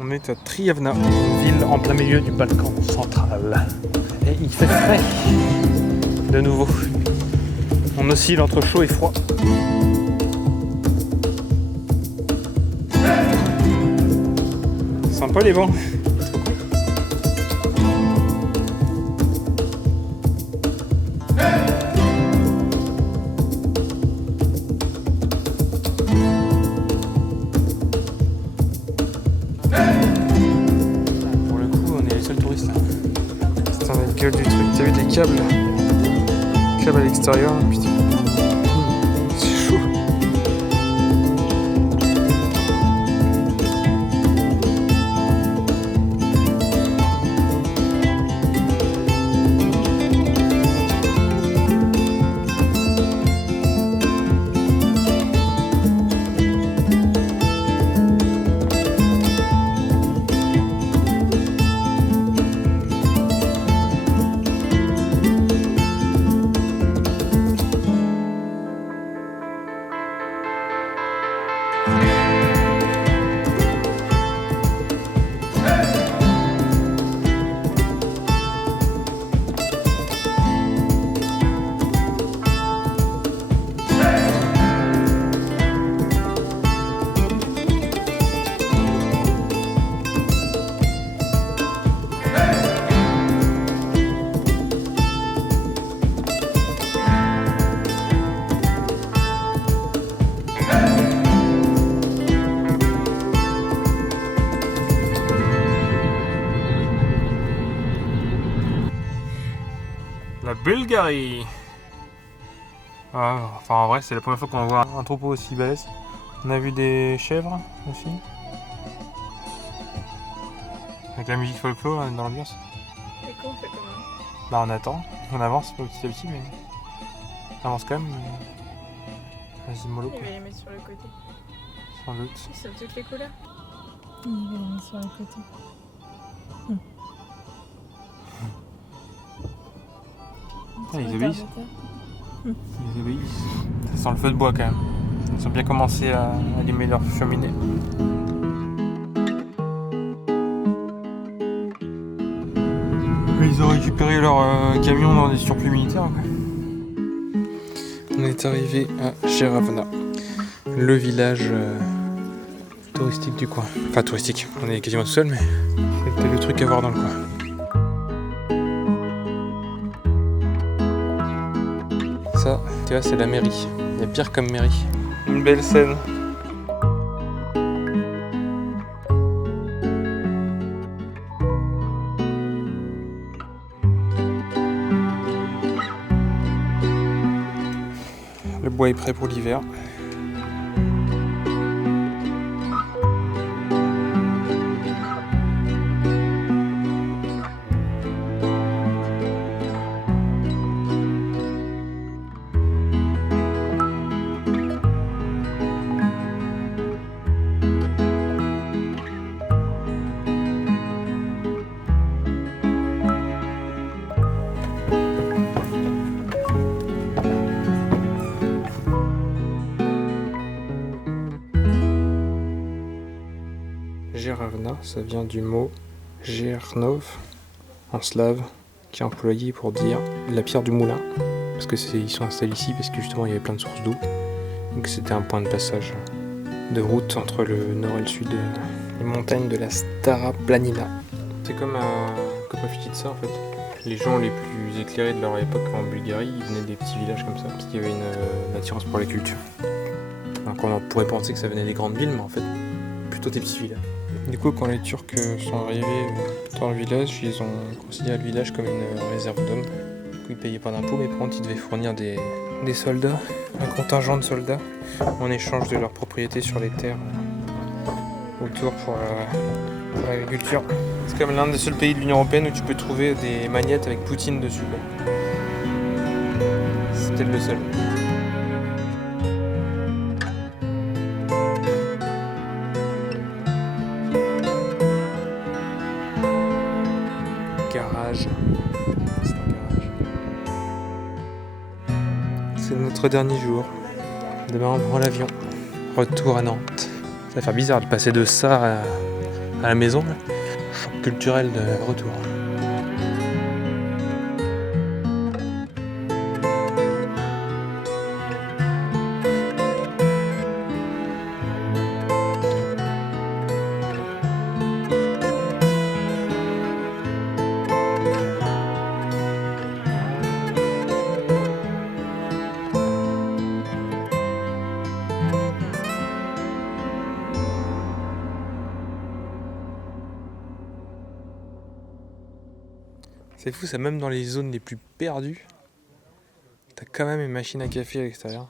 On est à Triavna, une ville en plein milieu du Balkan central. Et il fait frais, de nouveau. On oscille entre chaud et froid. Sympa les bancs. Pour le coup, on est les seuls touristes là. Putain, la gueule du truc. T'as vu des câbles? Câbles à l'extérieur, putain. C'est chaud. La Bulgarie. Ah, enfin en vrai c'est la première fois qu'on voit un troupeau aussi balèze. On a vu des chèvres aussi. Avec la musique folklore là, dans l'ambiance. Et quoi on fait comment? Bah on attend, on avance petit à petit mais on avance quand même. Vas-y mollo Il quoi. va les mettre sur le côté. Sans doute. Ils sont toutes les couleurs. Il va les mettre sur le côté. Ah, ils obéissent. Ils obéissent. Ça sent le feu de bois quand même. Ils ont bien commencé à allumer leur cheminée. Ils ont récupéré leur camion dans des surplus militaires. Quoi. On est arrivé à Jeravna, le village touristique du coin. Enfin touristique, on est quasiment tout seul mais c'était le truc à voir dans le coin. Ça, tu vois, c'est la mairie. Il y a pire comme mairie. Une belle scène. Le bois est prêt pour l'hiver. Jeravna, ça vient du mot Jernov en slave, qui est employé pour dire la pierre du moulin. Parce que ils sont installés ici parce que justement il y avait plein de sources d'eau. Donc c'était un point de passage de route entre le nord et le sud, les montagnes de la Stara Planina. C'est comme à Fititsa en fait. Les gens les plus éclairés de leur époque en Bulgarie, ils venaient des petits villages comme ça, parce qu'il y avait une attirance pour la culture. Donc on pourrait penser que ça venait des grandes villes, mais en fait, plutôt des petits villages. Du coup, quand les Turcs sont arrivés dans le village, ils ont considéré le village comme une réserve d'hommes. Du coup, ils payaient pas d'impôts, mais par contre, ils devaient fournir des soldats, un contingent de soldats, en échange de leur propriété sur les terres autour pour l'agriculture. C'est comme l'un des seuls pays de l'Union Européenne où tu peux trouver des magnettes avec Poutine dessus. C'est peut-être le seul. Garage. notre dernier jour. Demain, on prend l'avion. Retour à Nantes. Ça va faire bizarre de passer de ça à la maison. Là. Choc culturel de retour. C'est fou, ça même dans les zones les plus perdues, t'as quand même une machine à café à l'extérieur.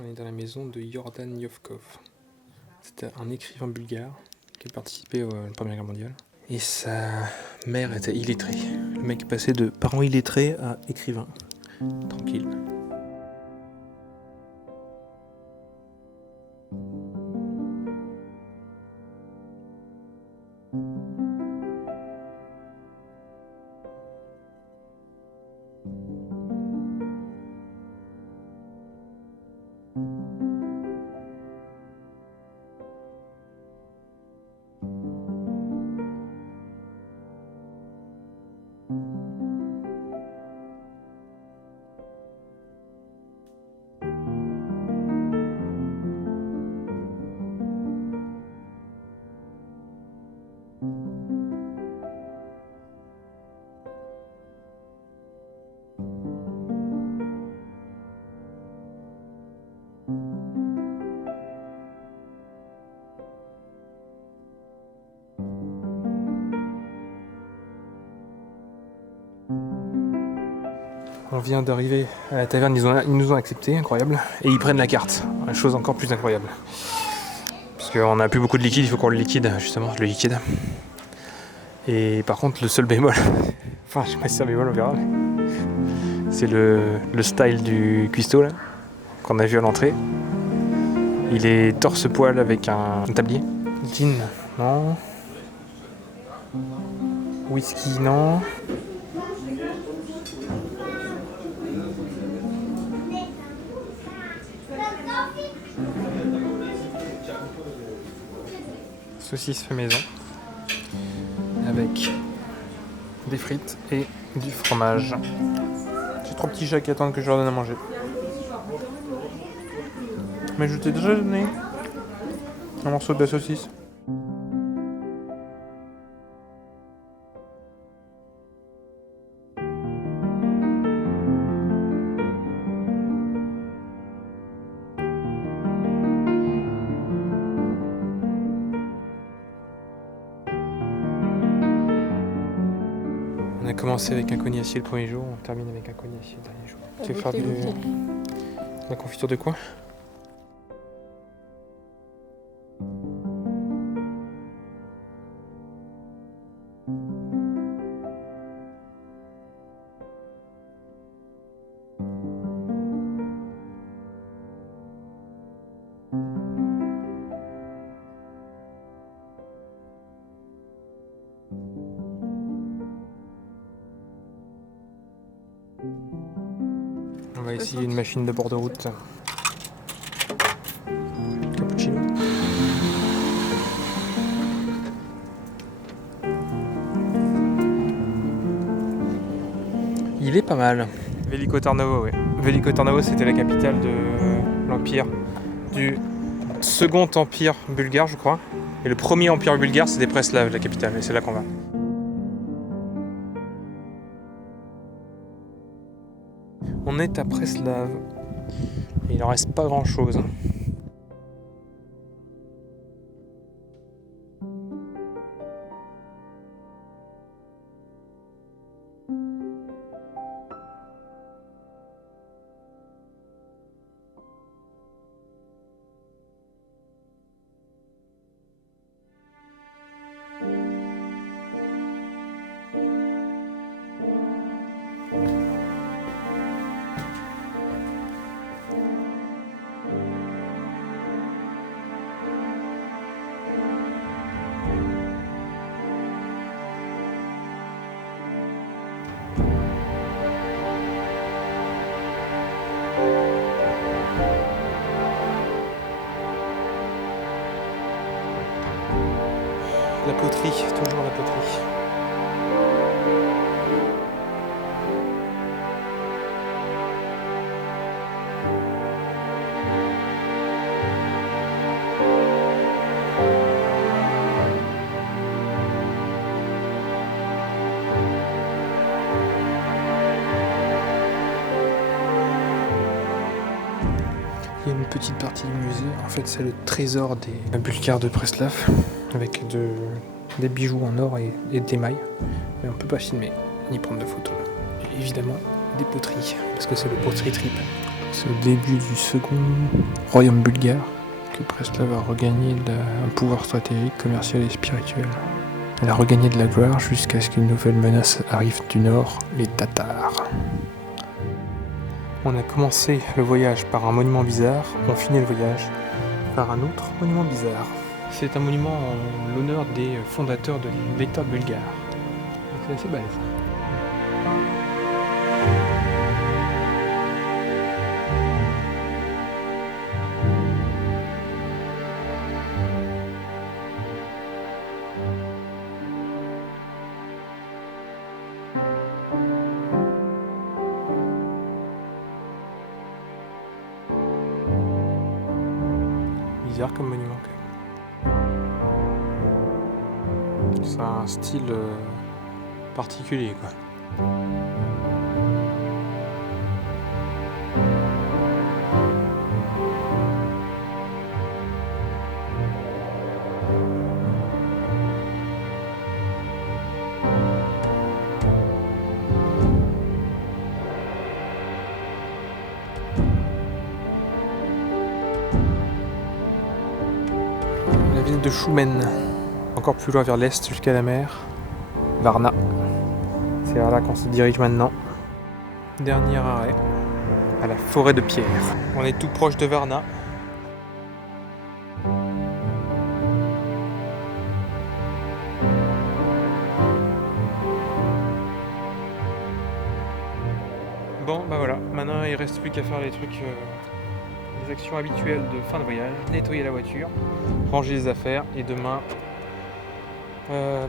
On est dans la maison de Yordan Yovkov. C'était un écrivain bulgare qui a participé à la Première Guerre mondiale. Et sa mère était illettrée. Le mec est passé de parents illettrés à écrivain. Tranquille. On vient d'arriver à la taverne, ils nous ont accepté, incroyable. Et ils prennent la carte, chose encore plus incroyable. Parce qu'on n'a plus beaucoup de liquide, il faut qu'on le liquide, justement, le liquide. Et par contre, le seul bémol, enfin je sais pas si c'est un bémol, on verra. C'est le style du cuistot là, qu'on a vu à l'entrée. Il est torse-poil avec un tablier. Gin, non. Whisky, non. Saucisse fait maison avec des frites et du fromage. J'ai 3 petits chats qui attendent que je leur donne à manger. Mais je t'ai déjà donné un morceau de la saucisse. On a commencé avec un cognacier le premier jour, on termine avec un cognacier le dernier jour. Tu veux faire de la confiture de quoi? On va essayer une machine de bord de route. Cappuccino. Il est pas mal. Veliko Tarnovo, oui. Veliko Tarnovo, c'était la capitale de l'empire, du second empire bulgare, je crois. Et le premier empire bulgare, c'était Preslav, la capitale, et c'est là qu'on va. On est à Preslav. Et il en reste pas grand chose. La poterie, toujours la poterie. Il y a une petite partie du musée, en fait c'est le trésor des Bulgares de Preslav, avec des bijoux en or et d'émail. Mais on peut pas filmer, ni prendre de photos. Et évidemment, des poteries, parce que c'est le poterie trip. C'est au début du second royaume bulgare que Preslav a regagné un pouvoir stratégique, commercial et spirituel. Elle a regagné de la gloire jusqu'à ce qu'une nouvelle menace arrive du nord, les Tatars. On a commencé le voyage par un monument bizarre, on finit le voyage par un autre monument bizarre. C'est un monument en l'honneur des fondateurs de l'État bulgare. C'est assez balèze. Bizarre comme monument quand même. Ça a un style particulier quoi. La ville de Choumen, encore plus loin vers l'est jusqu'à la mer, Varna. C'est vers là qu'on se dirige maintenant. Dernier arrêt, à la forêt de pierre. On est tout proche de Varna. Bon, bah voilà, maintenant il reste plus qu'à faire les trucs, les actions habituelles de fin de voyage, nettoyer la voiture, ranger les affaires et demain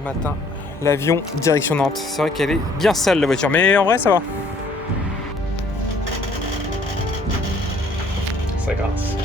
matin, l'avion direction Nantes. C'est vrai qu'elle est bien sale la voiture, mais en vrai ça va. Ça grince.